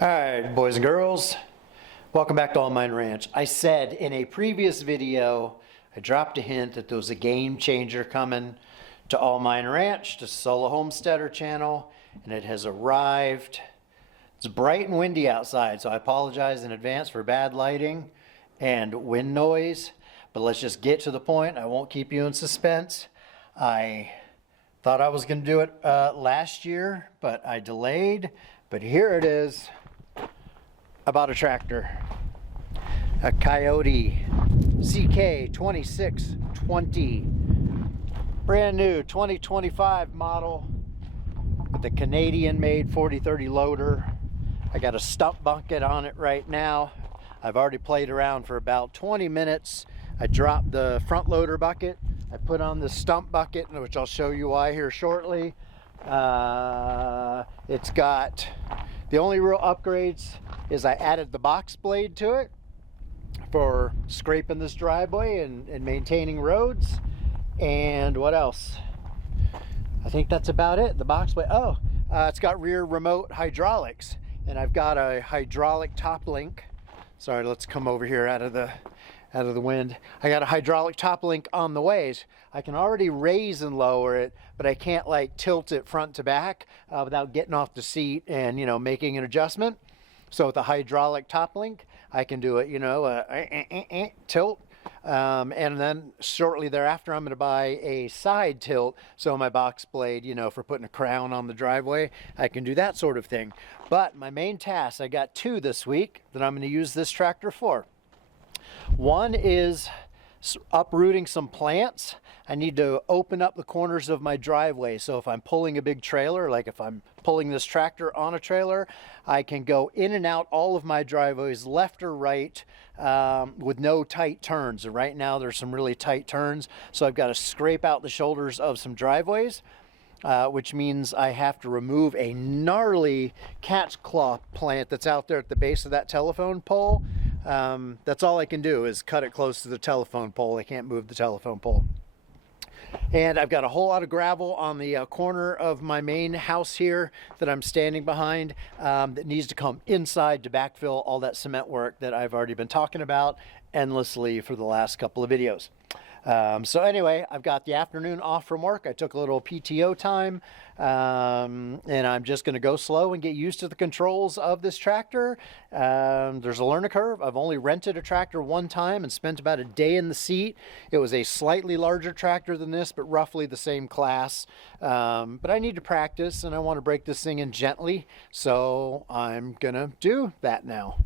Alright, boys and girls, welcome back to AllMine Ranch. I said in a previous video, I dropped a hint that there was a game changer coming to AllMine Ranch, to Solo Homesteader channel, and it has arrived. It's bright and windy outside, so I apologize in advance for bad lighting and wind noise, but let's just get to the point. I won't keep you in suspense. I thought I was going to do it last year, but I delayed, but here it is. About a tractor, a Coyote CK2620, brand new 2025 model with the Canadian made 4030 loader. I got a stump bucket on it right now. I've already played around for about 20 minutes. I dropped the front loader bucket. I put on the stump bucket, which I'll show you why here shortly. It's got the only real upgrades is I added the box blade to it for scraping this driveway and maintaining roads. And what else? I think that's about it. The box blade. It's got rear remote hydraulics, and I've got a hydraulic top link. Sorry, let's come over here out of the wind. I got a hydraulic top link on the ways. I can already raise and lower it, but I can't like tilt it front to back without getting off the seat and making an adjustment. So with the hydraulic top link, I can do it, tilt. And then shortly thereafter, I'm going to buy a side tilt. So my box blade, for putting a crown on the driveway, I can do that sort of thing. But my main task, I got two this week that I'm going to use this tractor for. One is uprooting some plants. I need to open up the corners of my driveway, so if I'm pulling a big trailer, like if I'm pulling this tractor on a trailer, I can go in and out all of my driveways, left or right, with no tight turns. And right now there's some really tight turns, so I've got to scrape out the shoulders of some driveways, which means I have to remove a gnarly cat's claw plant that's out there at the base of that telephone pole. That's all I can do is cut it close to the telephone pole. I can't move the telephone pole. And I've got a whole lot of gravel on the corner of my main house here that I'm standing behind that needs to come inside to backfill all that cement work that I've already been talking about endlessly for the last couple of videos. So anyway, I've got the afternoon off from work. I took a little PTO time, and I'm just going to go slow and get used to the controls of this tractor. There's a learning curve. I've only rented a tractor one time and spent about a day in the seat. It was a slightly larger tractor than this, but roughly the same class. But I need to practice, and I want to break this thing in gently, so I'm going to do that now.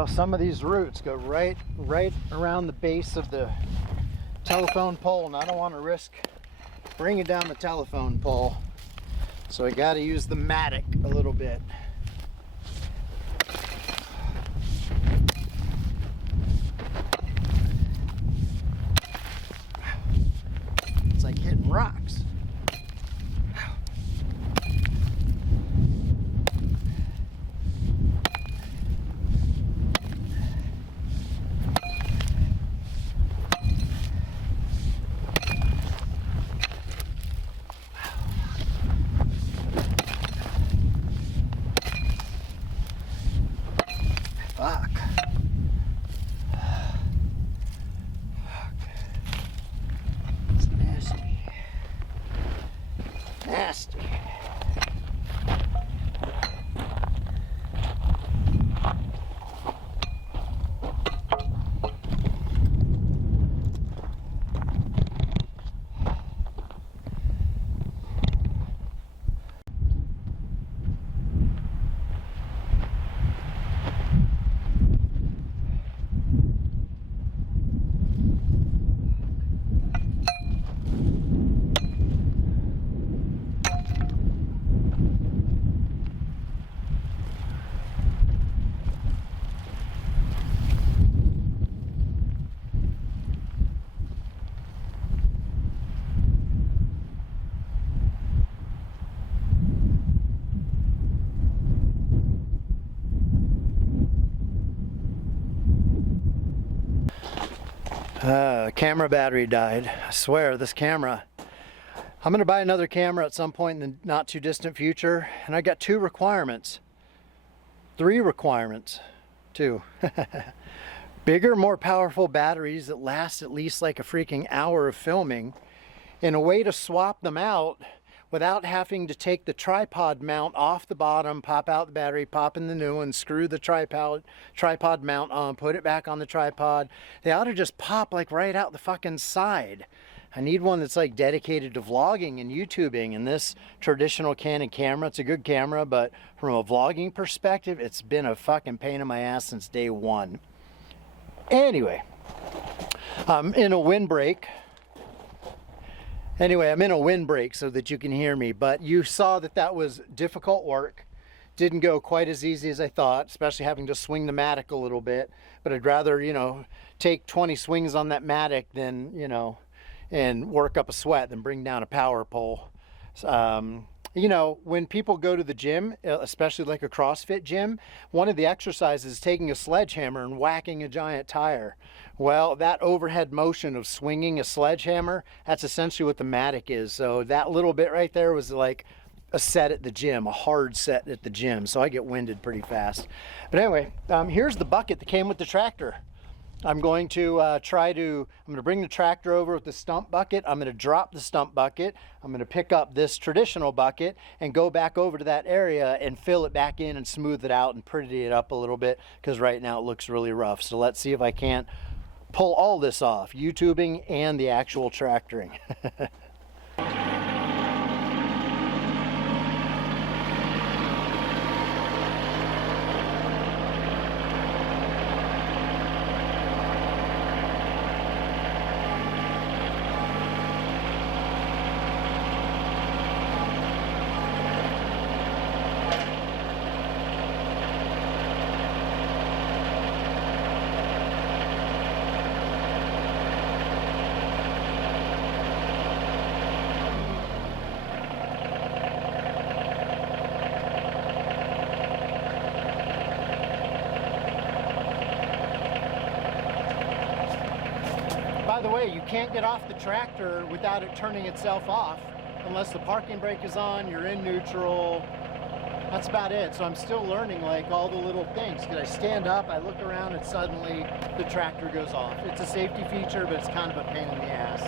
Well, some of these roots go right around the base of the telephone pole, and I don't want to risk bringing down the telephone pole, so I got to use the mattock a little bit. It's like hitting rocks. Fuck. It's nasty. Nasty. Camera battery died. I swear, this camera. I'm gonna buy another camera at some point in the not too distant future, and I got 3 requirements, too. Bigger, more powerful batteries that last at least like a freaking hour of filming, and a way to swap them out without having to take the tripod mount off the bottom, pop out the battery, pop in the new one, screw the tripod mount on, put it back on the tripod. They ought to just pop like right out the fucking side. I need one that's like dedicated to vlogging and YouTubing, and this traditional Canon camera, it's a good camera, but from a vlogging perspective, it's been a fucking pain in my ass since day one. Anyway, I'm in a windbreak. I'm in a windbreak so that you can hear me, but you saw that that was difficult work. Didn't go quite as easy as I thought, especially having to swing the mattock a little bit. But I'd rather, take 20 swings on that mattock than, and work up a sweat than bring down a power pole. When people go to the gym, especially like a CrossFit gym, one of the exercises is taking a sledgehammer and whacking a giant tire. Well, that overhead motion of swinging a sledgehammer, that's essentially what the mattock is. So that little bit right there was like a set at the gym, a hard set at the gym. So I get winded pretty fast. But anyway, here's the bucket that came with the tractor. I'm going to bring the tractor over with the stump bucket. I'm going to drop the stump bucket. I'm going to pick up this traditional bucket and go back over to that area and fill it back in and smooth it out and pretty it up a little bit, because right now it looks really rough. So let's see if I can't pull all this off, YouTubing and the actual tractoring. By the way, you can't get off the tractor without it turning itself off unless the parking brake is on, you're in neutral. That's about it. So I'm still learning like all the little things. Because I stand up, I look around, and suddenly the tractor goes off. It's a safety feature, but it's kind of a pain in the ass.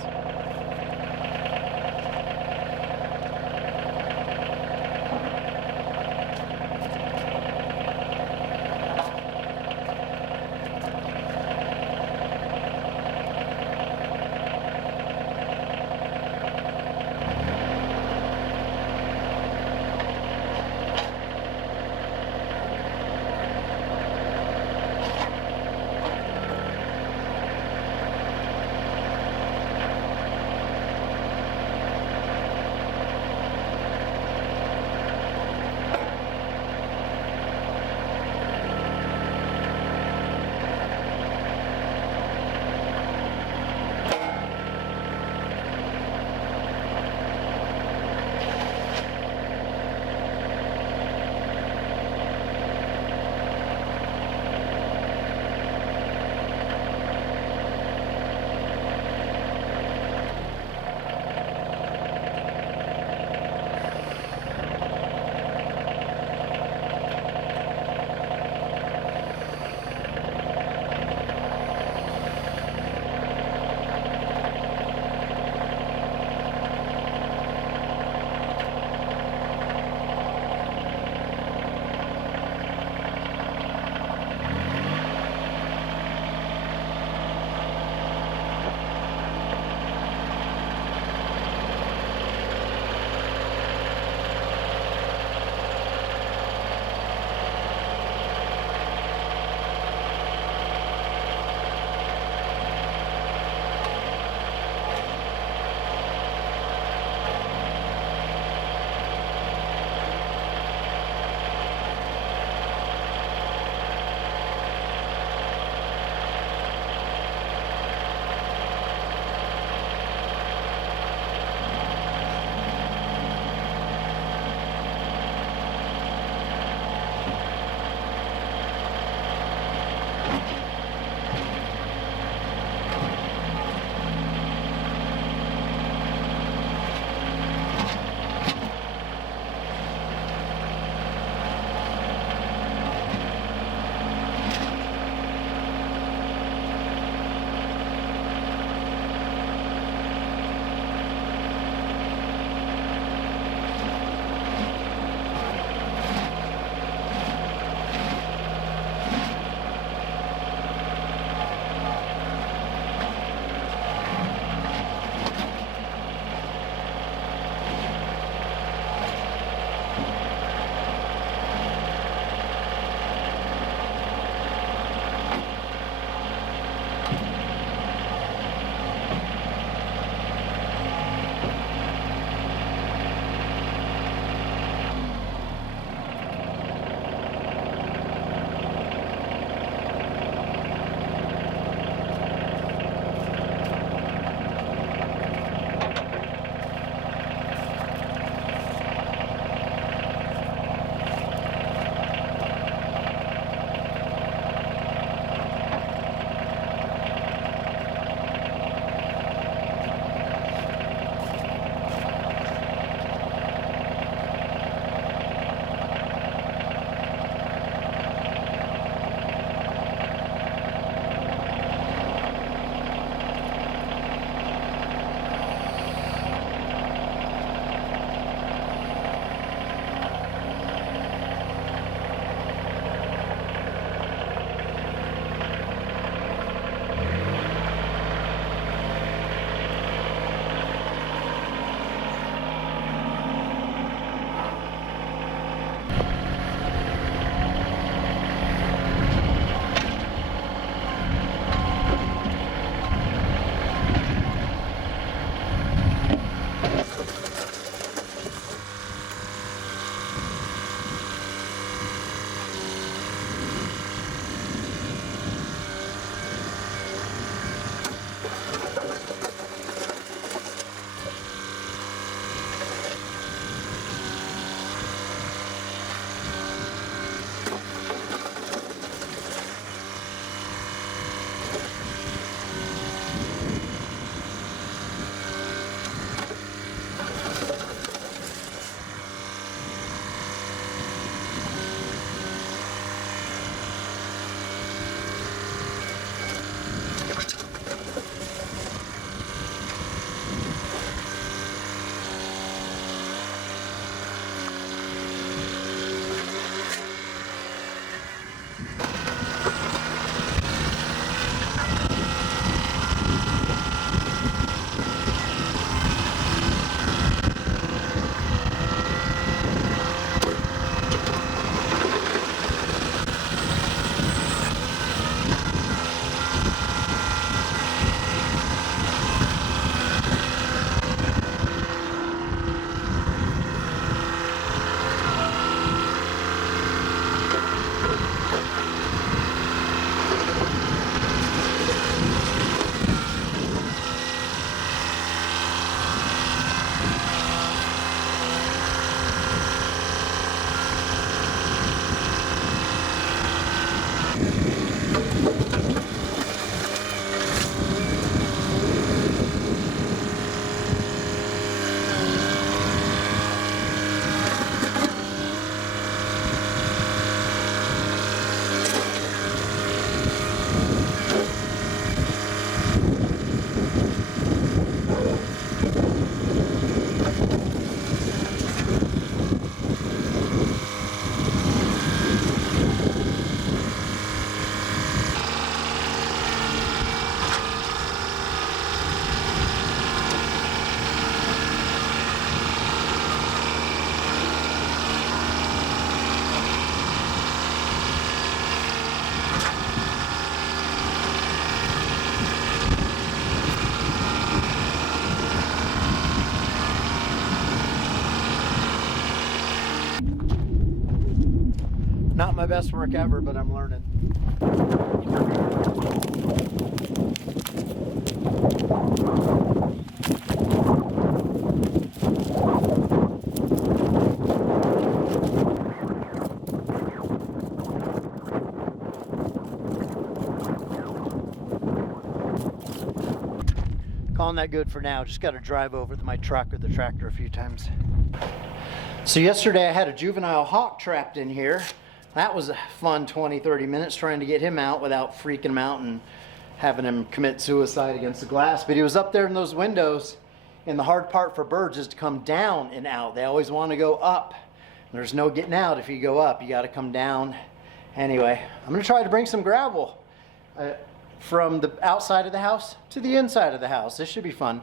Not my best work ever, but I'm learning. Calling that good for now. Just got to drive over with my truck or the tractor a few times. So yesterday I had a juvenile hawk trapped in here. That was a fun 20-30 minutes trying to get him out without freaking him out and having him commit suicide against the glass. But he was up there in those windows, and the hard part for birds is to come down and out. They always want to go up. There's no getting out if you go up. You got to come down. Anyway, I'm going to try to bring some gravel from the outside of the house to the inside of the house. This should be fun.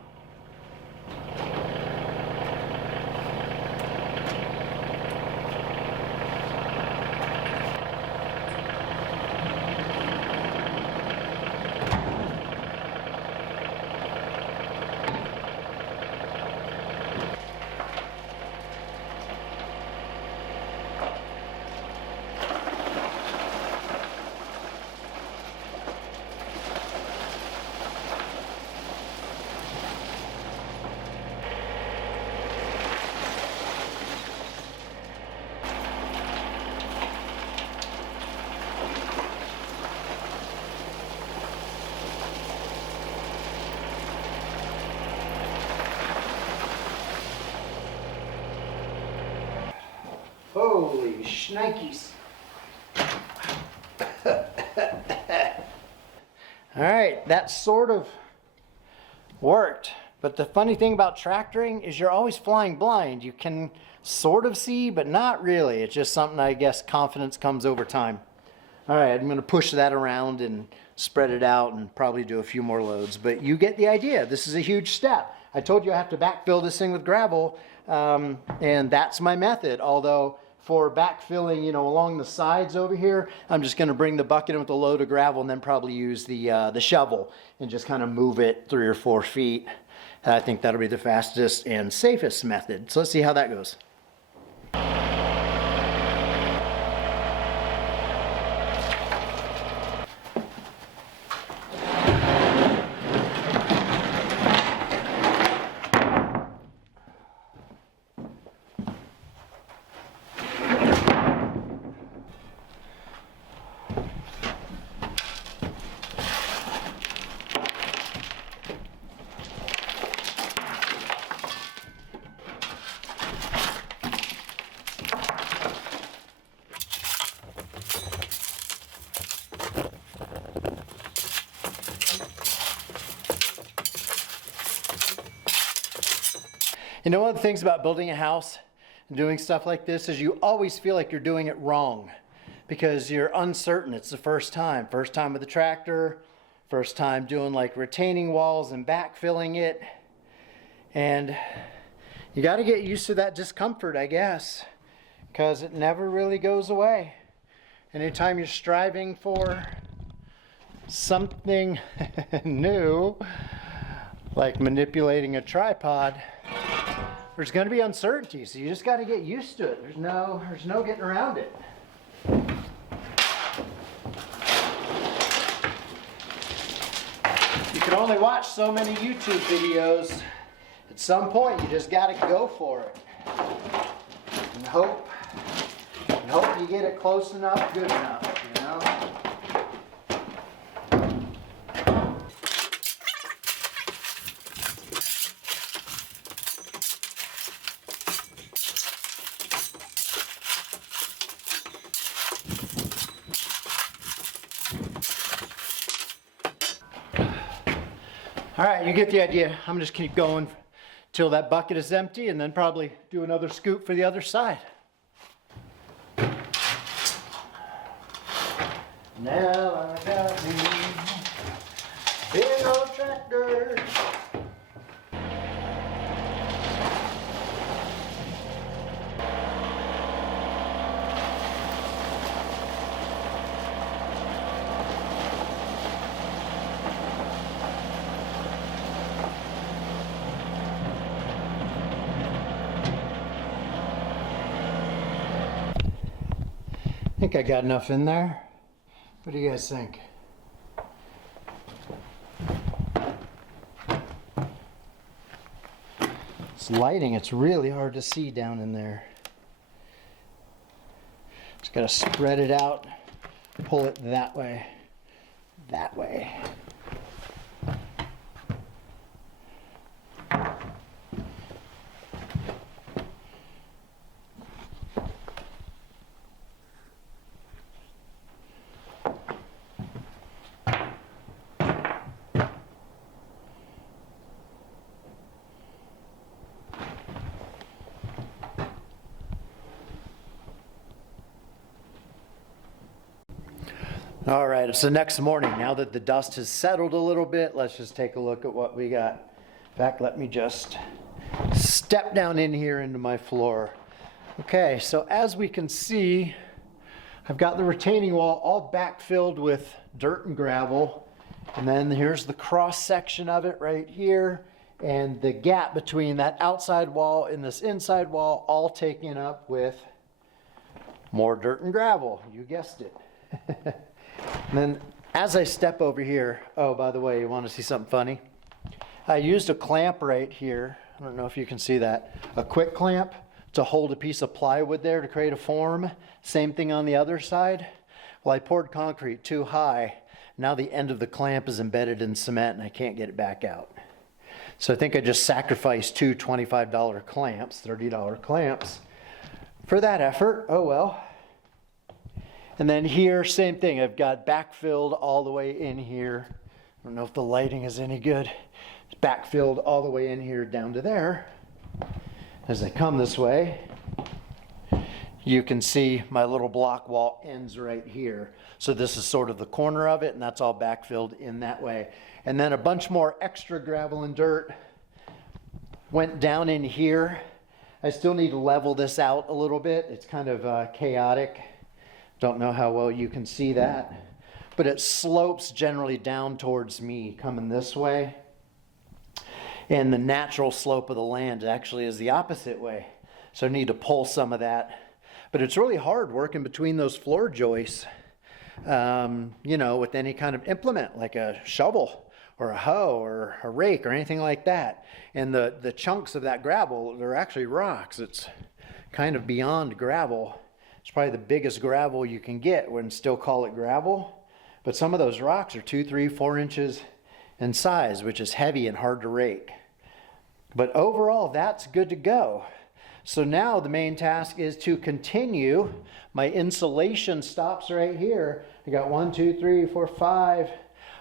Holy shnikes. All right, that sort of worked. But the funny thing about tractoring is you're always flying blind. You can sort of see, but not really. It's just something, I guess, confidence comes over time. All right, I'm going to push that around and spread it out and probably do a few more loads. But you get the idea. This is a huge step. I told you I have to backfill this thing with gravel, and that's my method. Although for backfilling, you know, along the sides over here, I'm just going to bring the bucket in with a load of gravel and then probably use the shovel and just kind of move it 3 or 4 feet. I think that'll be the fastest and safest method. So let's see how that goes. You know, one of the things about building a house and doing stuff like this is you always feel like you're doing it wrong because you're uncertain. It's the first time with the tractor, first time doing like retaining walls and backfilling it. And you got to get used to that discomfort, I guess, because it never really goes away. Anytime you're striving for something new, like manipulating a tripod, there's going to be uncertainty, so you just got to get used to it. There's no getting around it. You can only watch so many YouTube videos. At some point, you just got to go for it and hope you get it close enough, good enough, you know. All right, you get the idea. I'm just keep going till that bucket is empty and then probably do another scoop for the other side. Now I got me big old tractor. I think I got enough in there. What do you guys think? It's lighting, it's really hard to see down in there. Just gotta spread it out, pull it that way, that way. All right, it's the next morning. Now that the dust has settled a little bit, let's just take a look at what we got. In fact, let me just step down in here into my floor. Okay, so as we can see, I've got the retaining wall all backfilled with dirt and gravel. And then here's the cross section of it right here. And the gap between that outside wall and this inside wall all taken up with more dirt and gravel. You guessed it. And then as I step over here, oh, by the way, you want to see something funny? I used a clamp right here. I don't know if you can see that. A quick clamp to hold a piece of plywood there to create a form. Same thing on the other side. Well, I poured concrete too high. Now the end of the clamp is embedded in cement and I can't get it back out. So I think I just sacrificed two $25 clamps, $30 clamps for that effort. Oh well. And then here, same thing. I've got backfilled all the way in here. I don't know if the lighting is any good. It's backfilled all the way in here down to there. As I come this way, you can see my little block wall ends right here. So this is sort of the corner of it, and that's all backfilled in that way. And then a bunch more extra gravel and dirt went down in here. I still need to level this out a little bit. It's kind of chaotic. Don't know how well you can see that, but it slopes generally down towards me coming this way. And the natural slope of the land actually is the opposite way. So I need to pull some of that. But it's really hard working between those floor joists, you know, with any kind of implement like a shovel or a hoe or a rake or anything like that. And the chunks of that gravel, they're actually rocks. It's kind of beyond gravel. It's probably the biggest gravel you can get and still call it gravel. But some of those rocks are 2, 3, 4 inches in size, which is heavy and hard to rake. But overall, that's good to go. So now the main task is to continue. My insulation stops right here. I got 1, 2, 3, 4, 5,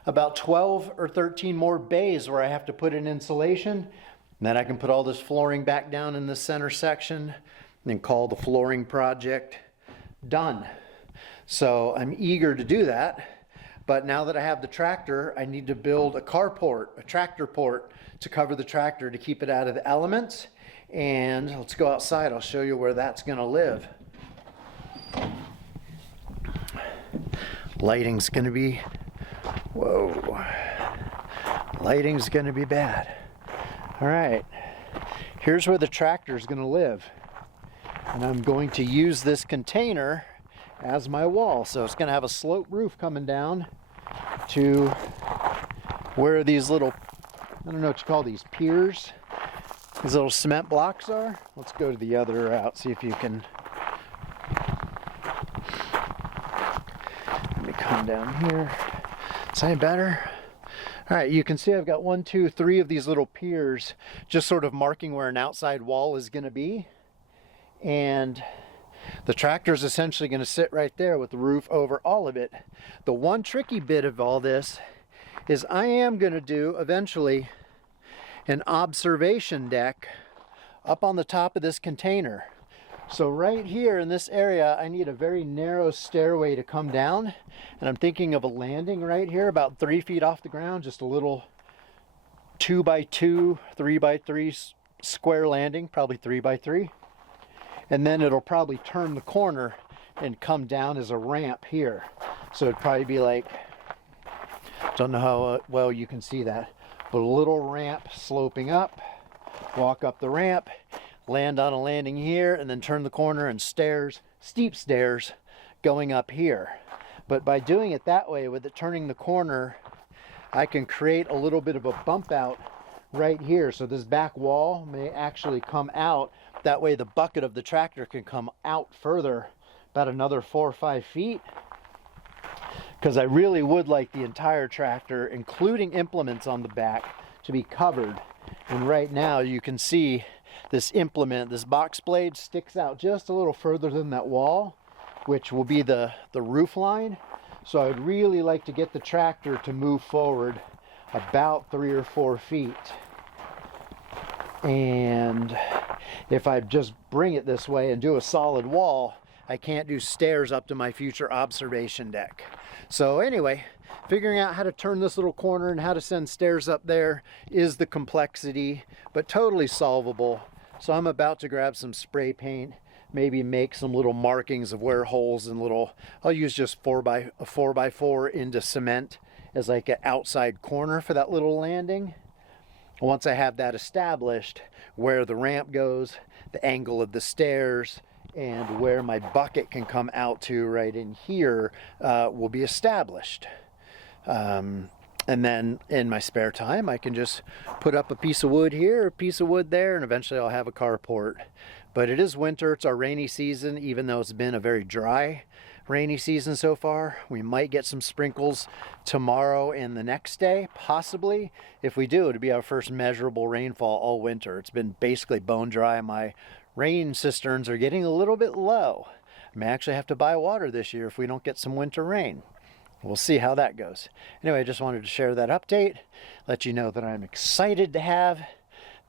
about 12 or 13 more bays where I have to put in insulation. And then I can put all this flooring back down in the center section and call the flooring project done. So I'm eager to do that. But now that I have the tractor, I need to build a carport, a tractor port to cover the tractor to keep it out of the elements. And let's go outside. I'll show you where that's going to live. Lighting's going to be, whoa, lighting's going to be bad. All right, here's where the tractor's going to live. And I'm going to use this container as my wall. So it's going to have a slope roof coming down to where these little, I don't know what you call these, piers, these little cement blocks are. Let's go to the other route, see if you can. Let me come down here. Is that any better? All right, you can see I've got 1, 2, 3 of these little piers just sort of marking where an outside wall is going to be. And the tractor is essentially going to sit right there with the roof over all of it. The one tricky bit of all this is I am going to do eventually an observation deck up on the top of this container. So right here in this area, I need a very narrow stairway to come down. And I'm thinking of a landing right here about 3 feet off the ground, just a little 2 by 2, 3 by 3 square landing, probably 3 by 3. And then it'll probably turn the corner and come down as a ramp here. So it'd probably be like, don't know how well you can see that, but a little ramp sloping up, walk up the ramp, land on a landing here, and then turn the corner and stairs, steep stairs, going up here. But by doing it that way, with it turning the corner, I can create a little bit of a bump out right here. So this back wall may actually come out. That way the bucket of the tractor can come out further, about another 4 or 5 feet. Because I really would like the entire tractor, including implements on the back, to be covered. And right now you can see this implement, this box blade, sticks out just a little further than that wall, which will be the roof line. So I'd really like to get the tractor to move forward about 3 or 4 feet. And if I just bring it this way and do a solid wall, I can't do stairs up to my future observation deck. So anyway, figuring out how to turn this little corner and how to send stairs up there is the complexity, but totally solvable. So I'm about to grab some spray paint, maybe make some little markings of where holes and little, I'll use just 4x4 into cement as like an outside corner for that little landing. Once I have that established, where the ramp goes, the angle of the stairs, and where my bucket can come out to right in here will be established. And then in my spare time, I can just put up a piece of wood here, a piece of wood there, and eventually I'll have a carport. But it is winter, it's our rainy season, even though it's been a very dry rainy season so far. We might get some sprinkles tomorrow and the next day, possibly. If we do, it'll be our first measurable rainfall all winter. It's been basically bone dry. My rain cisterns are getting a little bit low. I may actually have to buy water this year if we don't get some winter rain. We'll see how that goes. Anyway, I just wanted to share that update, let you know that I'm excited to have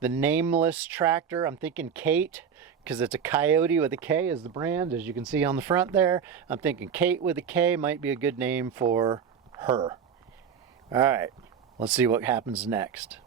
the nameless tractor. I'm thinking Kate, because it's a Coyote with a K is the brand, as you can see on the front there. I'm thinking Kate with a K might be a good name for her. All right, let's see what happens next.